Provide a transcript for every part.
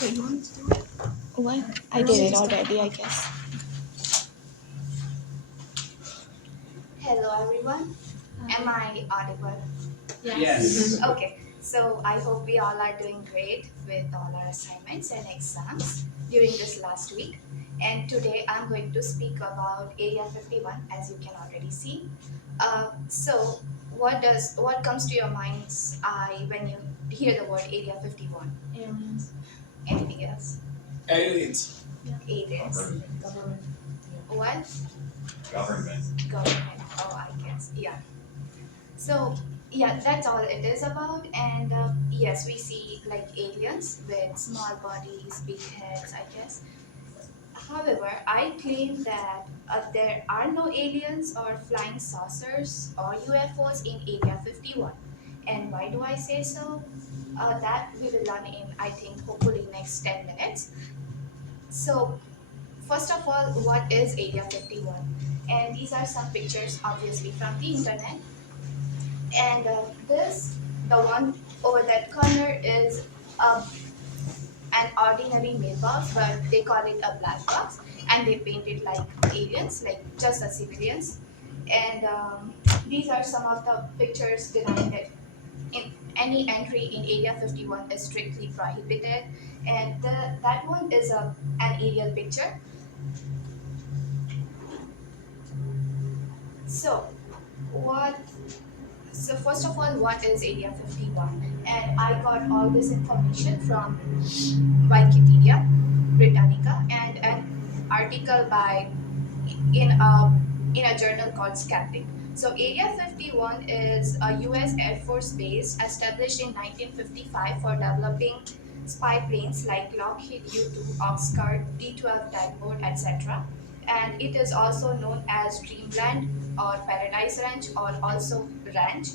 Wait, you want to do it? What? I did it already, I guess. Hello everyone. Am I audible? Yes. Okay. So I hope we all are doing great with all our assignments and exams during this last week. And today I'm going to speak about Area 51, as you can already see. So what comes to your mind's eye when you hear the word Area 51? Aliens. Anything else? Aliens. Aliens. Government. What? Government. Government. Oh, I guess. Yeah. So yeah, that's all it is about. And yes, we see like aliens with small bodies, big heads, I guess. However, I claim that there are no aliens or flying saucers or UFOs in Area 51. And why do I say so? That we will learn in, I think, hopefully next 10 minutes. So, first of all, what is Area 51? And these are some pictures, obviously, from the internet. And the one over that corner is a, an ordinary mailbox, but they call it a black box, and they paint it like aliens, like just as civilians. And these are some of the pictures denying that in any entry in Area 51 is strictly prohibited. And that one is an aerial picture. So, what So first of all, what is Area 51? And I got all this information from Wikipedia, Britannica, and an article by in a in a journal called Skeptic. So Area 51 is a U.S. Air Force base established in 1955 for developing spy planes like Lockheed U-2, Oxford, D-12 Tugboat, etc. And it is also known as Dreamland or Paradise Ranch or also Ranch.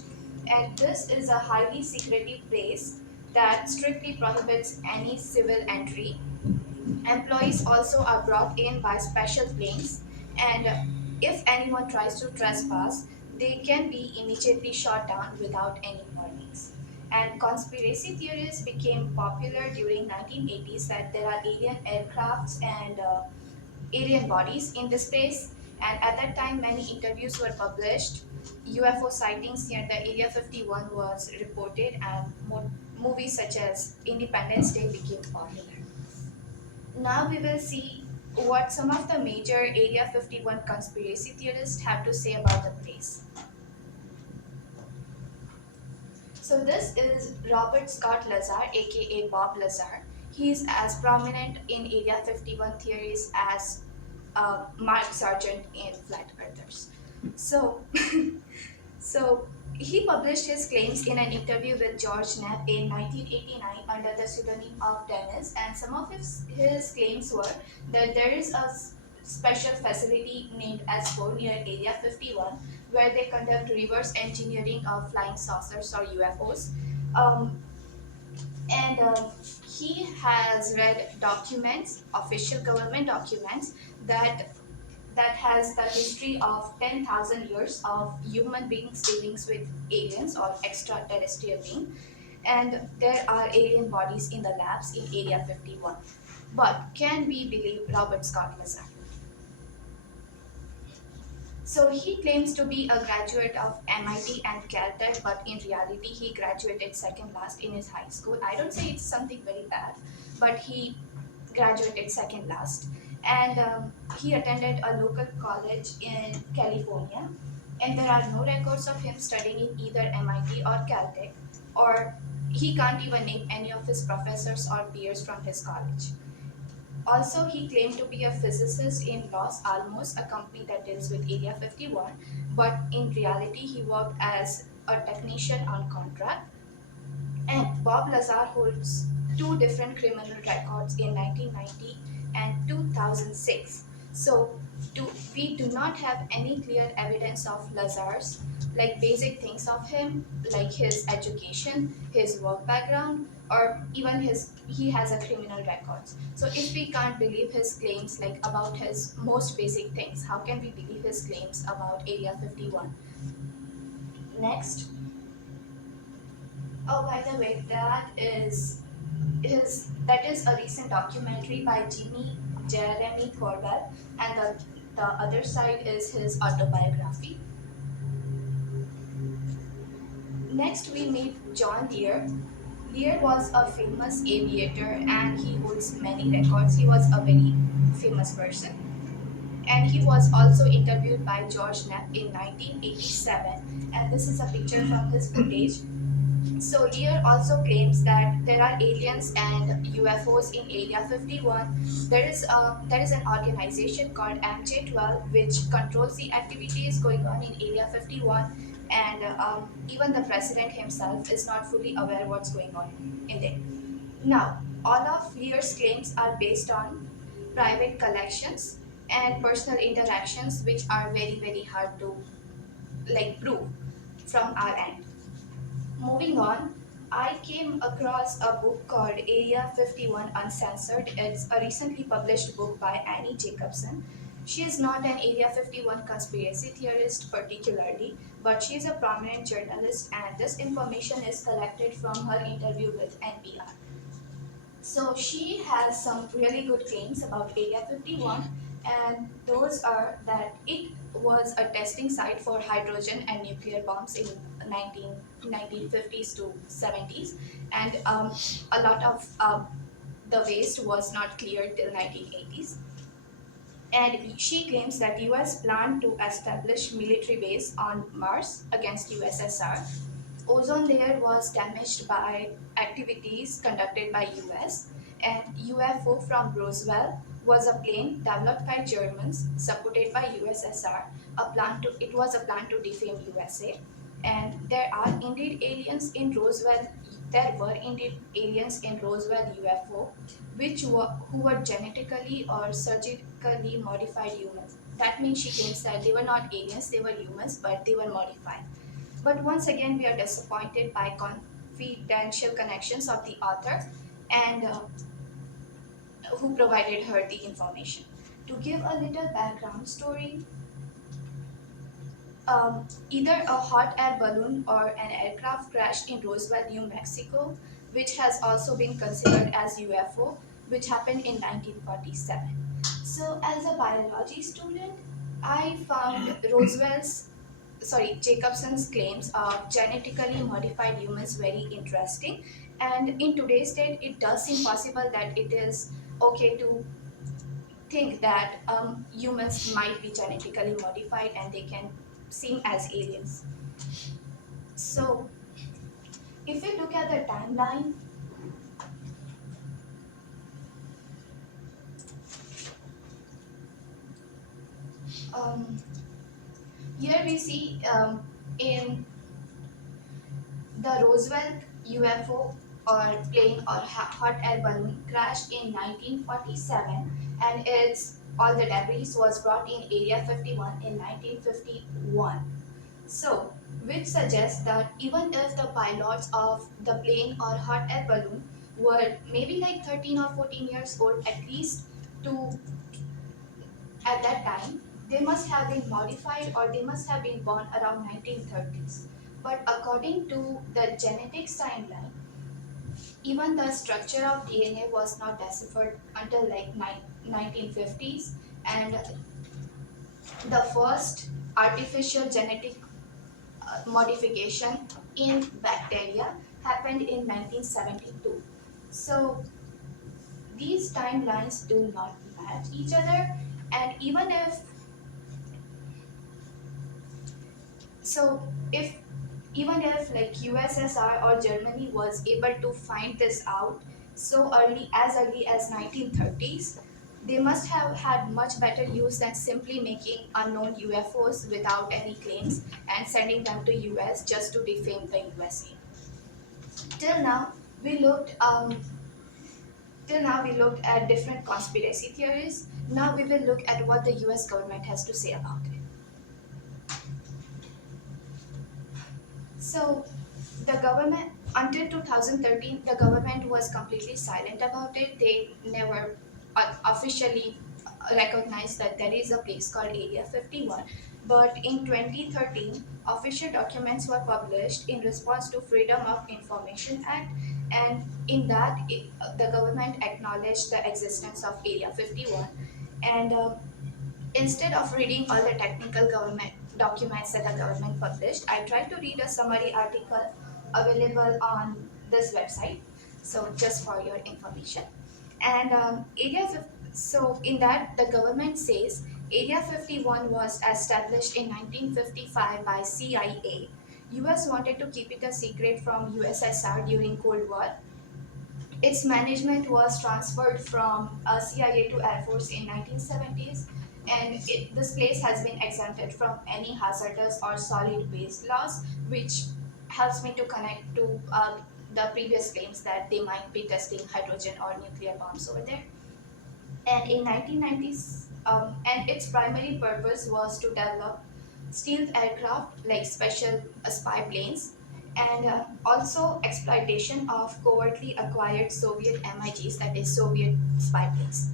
And this is a highly secretive place that strictly prohibits any civil entry. Employees also are brought in by special planes, and if anyone tries to trespass, they can be immediately shot down without any warnings. And conspiracy theories became popular during 1980s that there are alien aircrafts and alien bodies in the space. And at that time, many interviews were published. UFO sightings near the Area 51 was reported, and movies such as Independence Day became popular. Now we will see what some of the major Area 51 conspiracy theorists have to say about the place. So this is Robert Scott Lazar, aka Bob Lazar. He is as prominent in Area 51 theories as Mark Sargent in Flat Earthers. So, so he published his claims in an interview with George Knapp in 1989 under the pseudonym of Dennis, and some of his claims were that there is a special facility named S4 near Area 51 where they conduct reverse engineering of flying saucers or UFOs. Um, and he has read documents, official government documents, that has the history of 10,000 years of human beings dealings with aliens or extraterrestrial being. And there are alien bodies in the labs in Area 51. But can we believe Robert Scott Lazar? So he claims to be a graduate of MIT and Caltech, but in reality, he graduated second last in his high school. I don't say it's something very bad, but he graduated second last. And he attended a local college in California. And there are no records of him studying in either MIT or Caltech, or he can't even name any of his professors or peers from his college. Also, he claimed to be a physicist in Los Alamos, a company that deals with Area 51, but in reality, he worked as a technician on contract. And Bob Lazar holds two different criminal records in 1990 and 2006. So, we do not have any clear evidence of Lazar's, like basic things of him, like his education, his work background, or even he has a criminal records. So, if we can't believe his claims, like about his most basic things, how can we believe his claims about Area 51? Next. Oh, by the way, that is is a recent documentary by Jeremy Corbell, and the other side is his autobiography. Next, we meet John Lear. Lear was a famous aviator and he holds many records. He was a very famous person. And he was also interviewed by George Knapp in 1987. And this is a picture from his footage. So Lear also claims that there are aliens and UFOs in Area 51. There is an organization called MJ12 which controls the activities going on in Area 51, and even the president himself is not fully aware what's going on in there. Now, all of Lear's claims are based on private collections and personal interactions, which are very hard to prove from our end. Moving on, I came across a book called Area 51 Uncensored. It's a recently published book by Annie Jacobson. She is not an Area 51 conspiracy theorist particularly, but she is a prominent journalist, and this information is collected from her interview with NPR. So she has some really good claims about Area 51, and those are that it was a testing site for hydrogen and nuclear bombs in 1950s to 70s, and a lot of the waste was not cleared till 1980s. And she claims that US planned to establish military base on Mars against USSR. Ozone layer was damaged by activities conducted by US, and UFO from Roswell was a plane developed by Germans supported by USSR. It was a plan to defame USA, and there were indeed aliens in Roswell UFO, who were genetically or surgically modified humans. That means she claims that they were not aliens, they were humans, but they were modified. But once again, we are disappointed by confidential connections of the author and who provided her the information. To give a little background story, either a hot air balloon or an aircraft crashed in Roswell, New Mexico, which has also been considered as UFO, which happened in 1947. So, as a biology student, I found Jacobson's claims of genetically modified humans very interesting. And in today's date, it does seem possible that it is okay to think that humans might be genetically modified and they can seem as aliens. So, if we look at the timeline, um, here we see in the Roswell UFO or plane or hot air balloon crashed in 1947, and all the debris was brought in Area 51 in 1951. So, which suggests that even if the pilots of the plane or hot air balloon were maybe like 13 or 14 years old at least to at that time, they must have been modified or they must have been born around 1930s. But according to the genetics timeline, even the structure of DNA was not deciphered until 1950s, and the first artificial genetic modification in bacteria happened in 1972. So these timelines do not match each other, and if even if like USSR or Germany was able to find this out as early as 1930s, they must have had much better use than simply making unknown UFOs without any claims and sending them to US just to defame the USA. Till now, we looked at different conspiracy theories. Now we will look at what the US government has to say about it. So, the government, until 2013, the government was completely silent about it. They never officially recognized that there is a place called Area 51. But in 2013, official documents were published in response to Freedom of Information Act, and in that the government acknowledged the existence of Area 51, and instead of reading all the technical government documents that the government published, I tried to read a summary article available on this website. So just for your information, and so in that the government says Area 51 was established in 1955 by CIA. US wanted to keep it a secret from USSR during Cold War. Its management was transferred from CIA to Air Force in 1970s, and this place has been exempted from any hazardous or solid waste laws, which helps me to connect to the previous claims that they might be testing hydrogen or nuclear bombs over there. And in 1990s, and its primary purpose was to develop stealth aircraft like special spy planes, and also exploitation of covertly acquired Soviet MiGs, that is Soviet spy planes.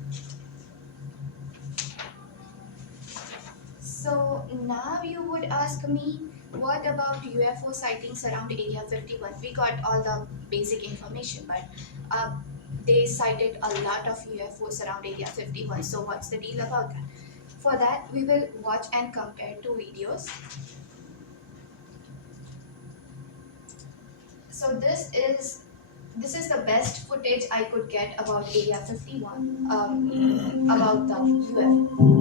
So now you would ask me, what about UFO sightings around Area 51? We got all the basic information, but uh, they cited a lot of UFOs around Area 51. So what's the deal about that? For that, we will watch and compare two videos. So this is the best footage I could get about Area 51, about the UFO.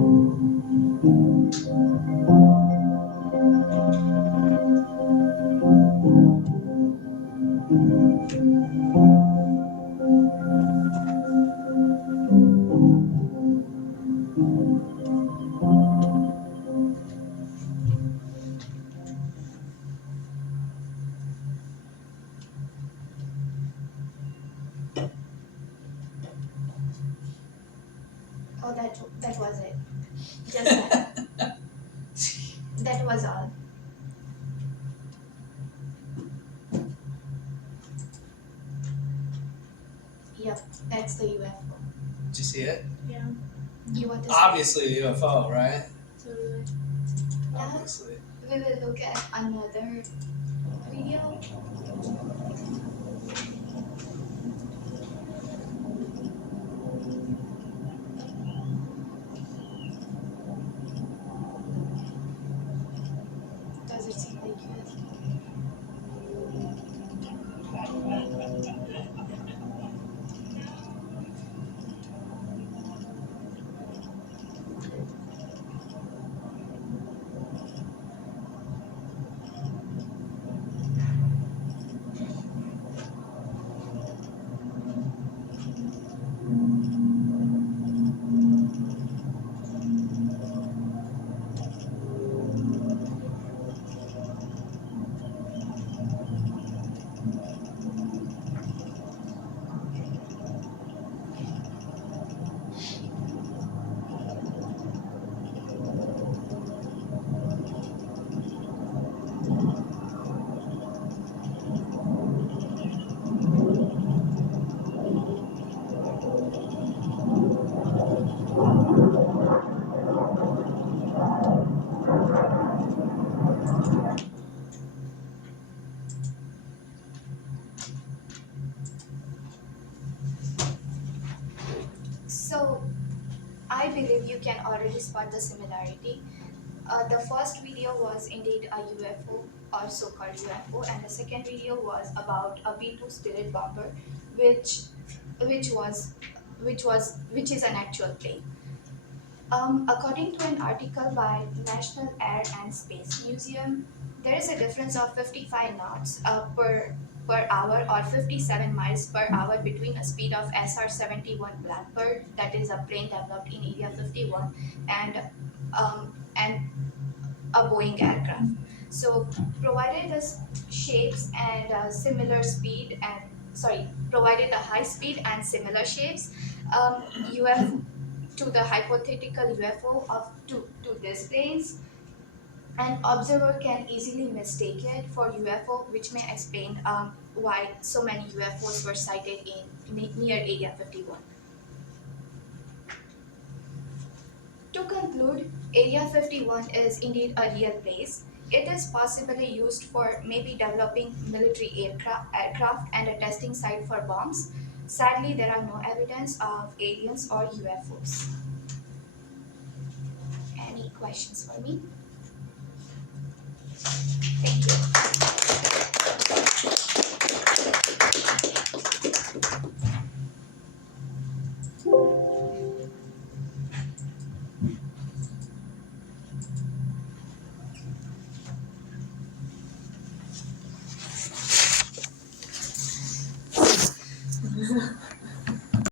Oh, that was it. Just that. That was all. Yep, that's the UFO. Did you see it? Yeah. You want to? Obviously a UFO, right? Totally. Now Obviously. we will look at another video. Does it seem like UFO? So I believe you can already spot the similarity. The first video was indeed a UFO, or so-called UFO, and the second video was about a B-2 Spirit bomber, which which was which is an actual plane. According to an article by National Air and Space Museum, there is a difference of 55 knots per hour, or 57 miles per hour, between a speed of SR-71 Blackbird, that is a plane developed in Area 51, and a Boeing aircraft. So, provided the shapes and similar speed and provided the high speed and similar shapes, UFO to the hypothetical UFO to these planes, an observer can easily mistake it for UFO, which may explain why so many UFOs were sighted in near Area 51. To conclude, Area 51 is indeed a real place. it is possibly used for maybe developing military aircraft and a testing site for bombs. Sadly, there are no evidence of aliens or UFOs. Any questions for me?